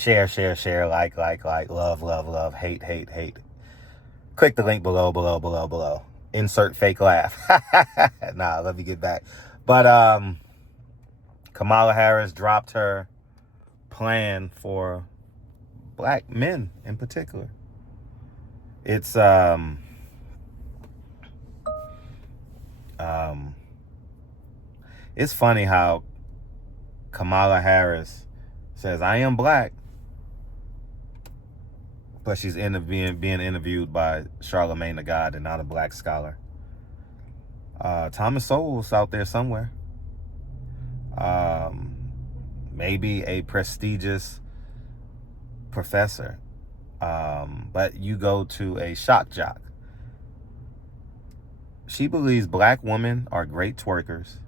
Share, share, share, like, love, love, love, hate, hate, hate. Click the link below. Insert fake laugh. Nah, let me get back. But Kamala Harris dropped her plan for black men in particular. It's it's funny how Kamala Harris says, I am black, but she's being interviewed by Charlemagne the God and not a black scholar. Thomas Sowell's out there somewhere. Maybe a prestigious professor. But you go to a shock jock. She believes black women are great twerkers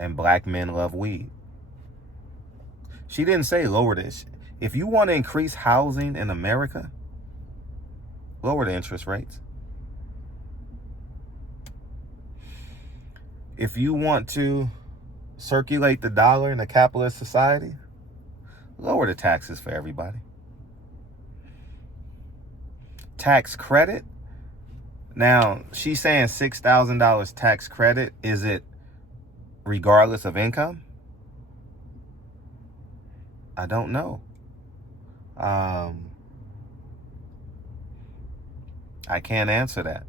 and black men love weed. She didn't say lower this. If you want to increase housing in America, lower the interest rates. If you want to circulate the dollar in a capitalist society, lower the taxes for everybody. Tax credit. Now, she's saying $6,000 tax credit. Is it regardless of income? I don't know. I can't answer that.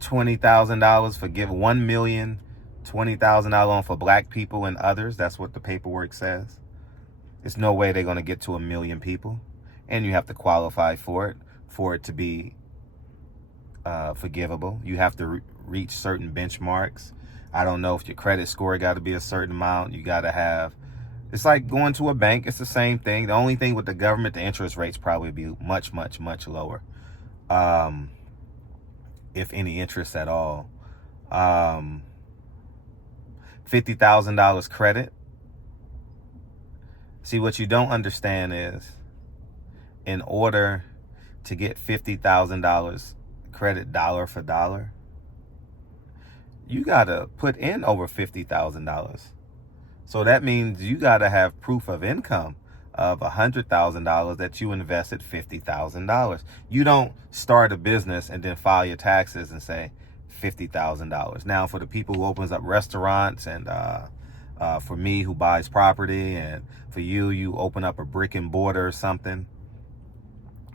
$20,000 for give $1 million, $20,000 loan for black people and others. That's what the paperwork says. There's no way they're going to get to 1 million people, and you have to qualify for it to be forgivable. You have to reach certain benchmarks. I don't know if your credit score got to be a certain amount. You got to have. It's like going to a bank. It's the same thing. The only thing with the government, the interest rates probably be much, much, much lower. If any interest at all. $50,000 credit. See, what you don't understand is, in order to get $50,000 credit dollar for dollar, you got to put in over $50,000. So that means you got to have proof of income of $100,000 that you invested $50,000. You don't start a business and then file your taxes and say $50,000. Now, for the people who opens up restaurants, and for me who buys property, and for you open up a brick and mortar or something,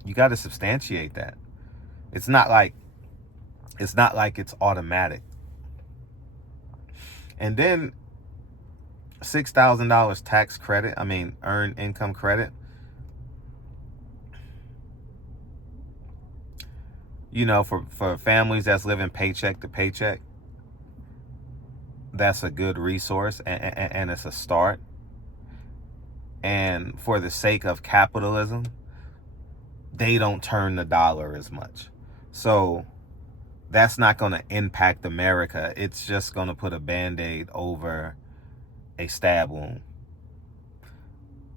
you got to substantiate that. It's not like it's automatic. And then $6,000 tax credit, earned income credit. You know, for families that's living paycheck to paycheck, that's a good resource, and it's a start. And for the sake of capitalism, they don't turn the dollar as much. So that's not going to impact America. It's just going to put a Band-Aid over a stab wound.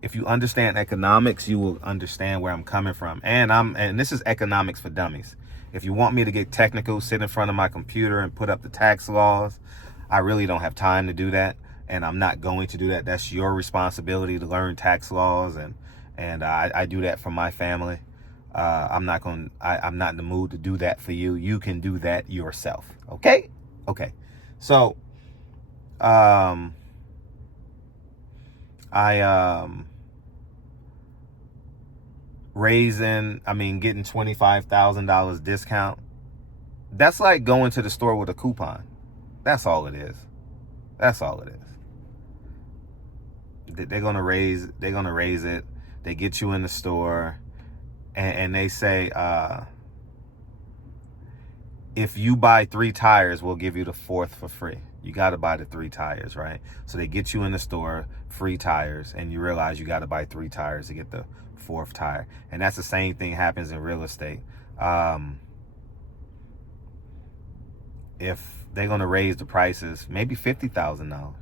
If you understand economics, you will understand where I'm coming from. And this is economics for dummies. If you want me to get technical, sit in front of my computer and put up the tax laws, I really don't have time to do that, and I'm not going to do that. That's your responsibility to learn tax laws, and I do that for my family. I'm not in the mood to do that for you. You can do that yourself. Okay. So, getting $25,000 discount. That's like going to the store with a coupon. That's all it is. They're gonna raise it. They get you in the store, and they say, if you buy 3 tires, we'll give you the 4th for free. You got to buy the 3 tires, right? So they get you in the store, free tires, and you realize you got to buy 3 tires to get the 4th tire. And that's the same thing happens in real estate. If they're going to raise the prices, maybe $50,000.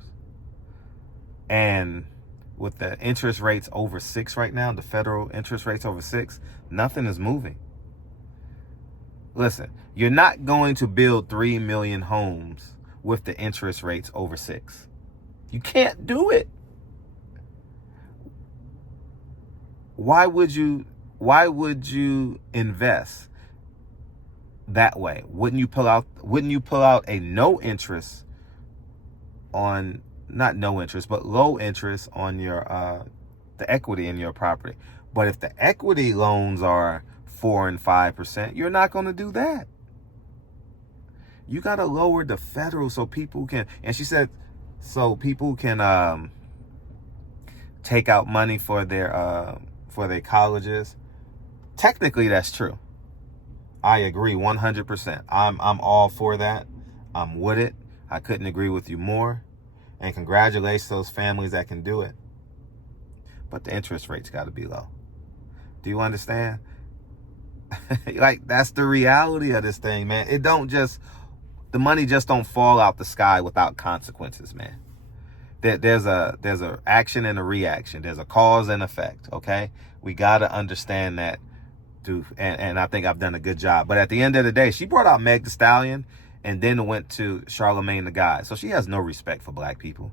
And with the interest rates over 6 right now, the federal interest rates over 6, nothing is moving. Listen, you're not going to build 3 million homes with the interest rates over 6. You can't do it. Why would you invest that way? Wouldn't you pull out a no interest on, not no interest, but low interest on your the equity in your property? But if the equity loans are 4 and 5%, you're not going to do that. You got to lower the federal so people can, and she said, so people can take out money for their colleges. Technically, that's true. I agree 100%. I'm all for that. I'm with it. I couldn't agree with you more. And congratulations to those families that can do it. But the interest rate's got to be low. Do you understand? Like, that's the reality of this thing, man. The money just don't fall out the sky without consequences, man. There's a action and a reaction. There's a cause and effect, okay? We got to understand that, dude. And I think I've done a good job. But at the end of the day, she brought out Meg the Stallion and then went to Charlemagne the God. So she has no respect for black people.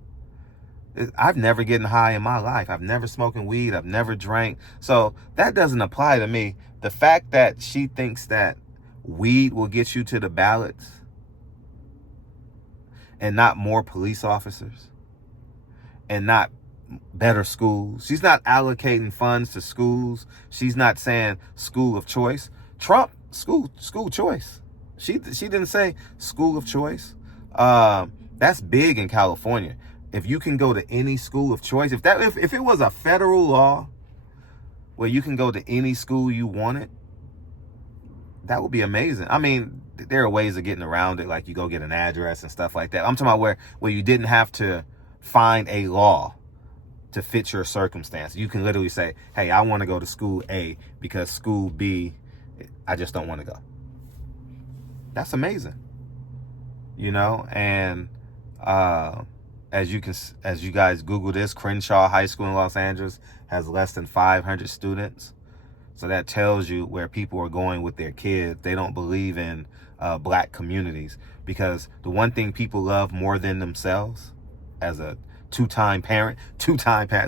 I've never gotten high in my life. I've never smoking weed. I've never drank. So that doesn't apply to me. The fact that she thinks that weed will get you to the ballots and not more police officers and not better schools. She's not allocating funds to schools. She's not saying school of choice. Trump, school choice. She didn't say school of choice. That's big in California. If you can go to any school of choice, if it was a federal law where you can go to any school you wanted, that would be amazing. I mean, there are ways of getting around it, like you go get an address and stuff like that. I'm talking about where you didn't have to find a law to fit your circumstance. You can literally say, hey, I want to go to school A because school B, I just don't want to go. That's amazing. You know, and as you guys Google this, Crenshaw High School in Los Angeles has less than 500 students. So that tells you where people are going with their kids. They don't believe in black communities, because the one thing people love more than themselves, as a two-time parent,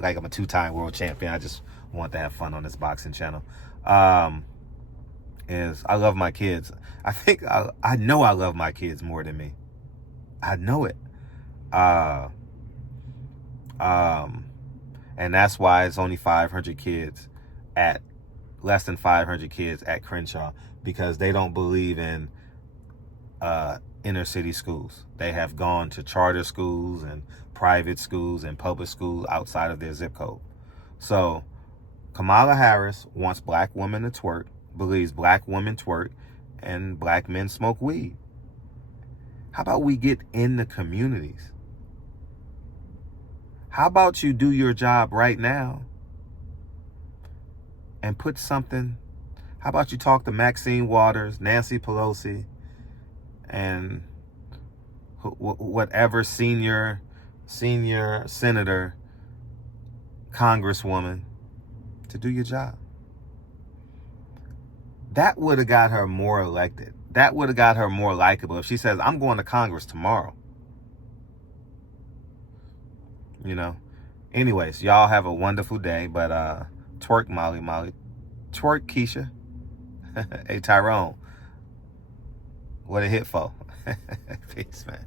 like I'm a two-time world champion. I just want to have fun on this boxing channel. Is I love my kids. I think I know I love my kids more than me. I know it. And that's why it's only 500 kids at less than 500 kids at Crenshaw, because they don't believe in inner city schools. They have gone to charter schools and private schools and public schools outside of their zip code. So Kamala Harris wants black women to twerk, believes black women twerk, and black men smoke weed. How about we get in the communities? How about you do your job right now and put something? How about you talk to Maxine Waters, Nancy Pelosi, and whatever senior senator, congresswoman, to do your job? That would have got her more elected. That would have got her more likable if she says, I'm going to Congress tomorrow. You know? Anyways, y'all have a wonderful day. But twerk, Molly. Twerk, Keisha. Hey, Tyrone. What a hit for. Peace, man.